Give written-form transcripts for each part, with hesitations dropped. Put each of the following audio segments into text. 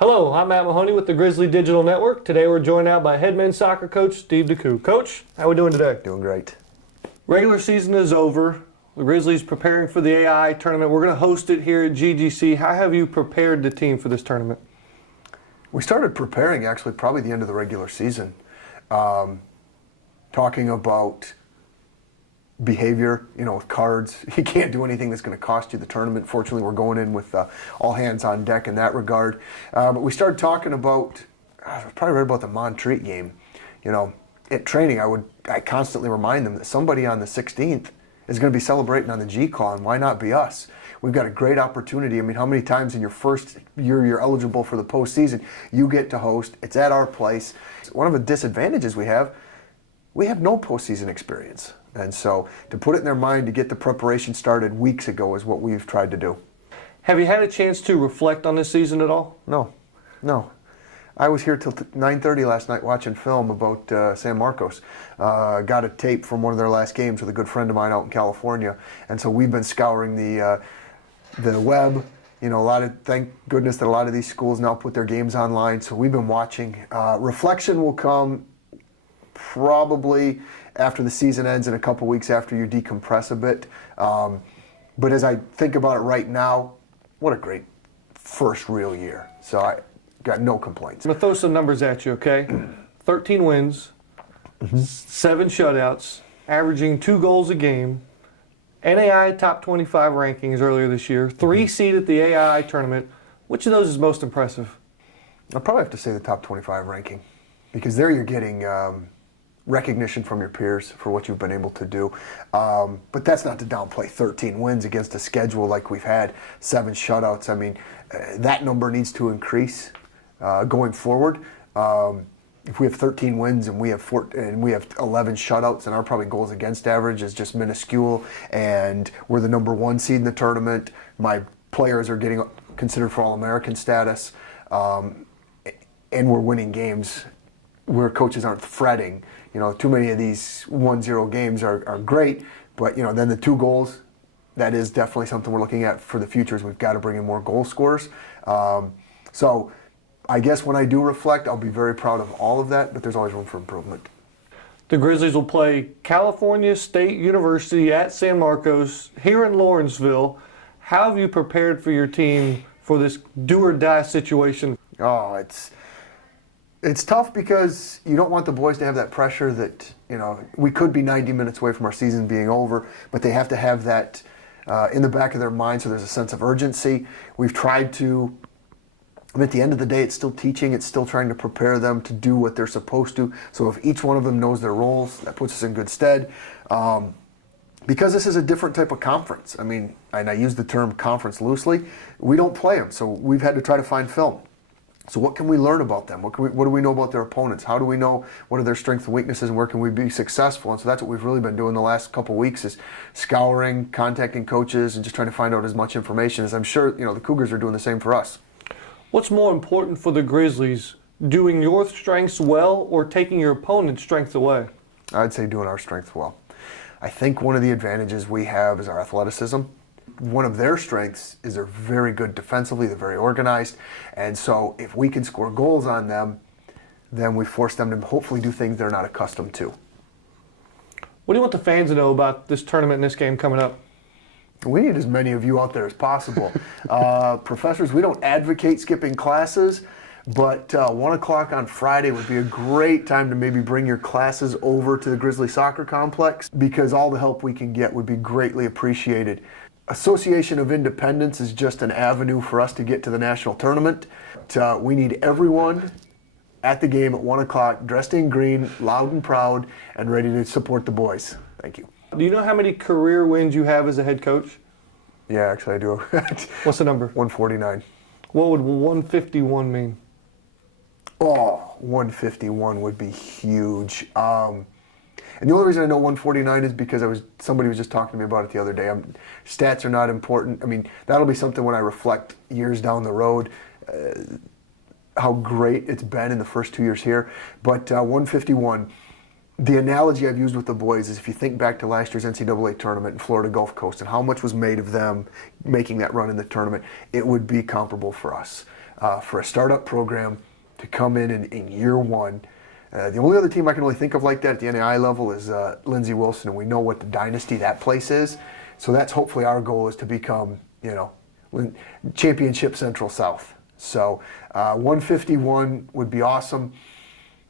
Hello, I'm Matt Mahony with the Grizzly Digital Network. Today we're joined out by head men's soccer coach Steve DeCou. Coach, how are we doing today? Doing great. Regular season is over. The Grizzlies preparing for the A.I.I tournament. We're going to host it here at GGC. How have you prepared the team for this tournament? We started preparing actually probably the end of the regular season. Talking about behavior, with cards. You can't do anything that's going to cost you the tournament. Fortunately, we're going in with all hands on deck in that regard. But we started talking about, I probably read about the Montreat game. At training, I constantly remind them that somebody on the 16th is going to be celebrating on the G-Call, and why not be us? We've got a great opportunity. I mean, how many times in your first year you're eligible for the postseason, you get to host. It's at our place. One of the disadvantages we have no postseason experience. And so to put it in their mind to get the preparation started weeks ago is what we've tried to do. Have you had a chance to reflect on this season at all? No. I was here till 9:30 last night watching film about San Marcos. Got a tape from one of their last games with a good friend of mine out in California. And so we've been scouring the web. Thank goodness that a lot of these schools now put their games online. So we've been watching. Reflection will come probably after the season ends in a couple weeks after you decompress a bit. But as I think about it right now, what a great first real year. So I got no complaints. I'm going to throw some numbers at you, okay? 13 wins, 7 shutouts, averaging 2 goals a game, A.I.I top 25 rankings earlier this year, 3 seed at the A.I.I tournament. Which of those is most impressive? I'll probably have to say the top 25 ranking, because there you're getting recognition from your peers for what you've been able to do. But that's not to downplay 13 wins against a schedule like we've had, 7 shutouts. I mean, that number needs to increase going forward. If we have 13 wins and we have 11 shutouts, and our probably goals against average is just minuscule, and we're the number 1 seed in the tournament, my players are getting considered for All-American status, and we're winning games where coaches aren't fretting. Too many of these 1-0 games are great, but then the 2 goals, that is definitely something we're looking at for the future. Is we've got to bring in more goal scorers. So I guess when I do reflect, I'll be very proud of all of that, but there's always room for improvement. The Grizzlies will play California State University at San Marcos here in Lawrenceville. How have you prepared for your team for this do-or-die situation? Oh, it's tough because you don't want the boys to have that pressure that, we could be 90 minutes away from our season being over, but they have to have that in the back of their mind so there's a sense of urgency. We've tried to, at the end of the day, it's still teaching, it's still trying to prepare them to do what they're supposed to. So if each one of them knows their roles, that puts us in good stead. Because this is a different type of conference. I mean, and I use the term conference loosely, we don't play them, so we've had to try to find film. So what can we learn about them? What do we know about their opponents? How do we know what are their strengths and weaknesses, and where can we be successful? And so that's what we've really been doing the last couple of weeks, is scouring, contacting coaches, and just trying to find out as much information as I'm sure the Cougars are doing the same for us. What's more important for the Grizzlies, doing your strengths well or taking your opponent's strengths away? I'd say doing our strengths well. I think one of the advantages we have is our athleticism. One of their strengths is they're very good defensively, they're very organized, and so if we can score goals on them, then we force them to hopefully do things they're not accustomed to. What do you want the fans to know about this tournament and this game coming up? We need as many of you out there as possible. Professors, we don't advocate skipping classes, but 1 o'clock on Friday would be a great time to maybe bring your classes over to the Grizzly Soccer Complex, because all the help we can get would be greatly appreciated. Association of Independence is just an avenue for us to get to the national tournament. We need everyone at the game at 1 o'clock, dressed in green, loud and proud, and ready to support the boys. Thank you. Do you know how many career wins you have as a head coach? Yeah, actually I do. What's the number? 149. What would 151 mean? Oh, 151 would be huge. And the only reason I know 149 is because somebody was just talking to me about it the other day. Stats are not important. I mean, that'll be something when I reflect years down the road, how great it's been in the first 2 years here. But 151, the analogy I've used with the boys is if you think back to last year's NCAA tournament in Florida Gulf Coast and how much was made of them making that run in the tournament, it would be comparable for us. for a startup program to come in year one. The only other team I can really think of like that at the A.I.I level is Lindsey Wilson, and we know what the dynasty that place is. So that's hopefully our goal, is to become, championship Central South. So 151 would be awesome,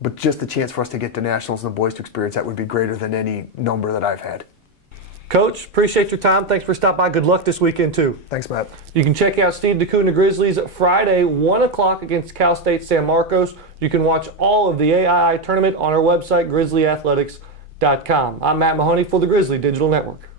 but just the chance for us to get to nationals and the boys to experience that would be greater than any number that I've had. Coach, appreciate your time. Thanks for stopping by. Good luck this weekend, too. Thanks, Matt. You can check out Steve DeCou and the Grizzlies Friday, 1 o'clock against Cal State San Marcos. You can watch all of the A.I.I tournament on our website, grizzlyathletics.com. I'm Matt Mahony for the Grizzly Digital Network.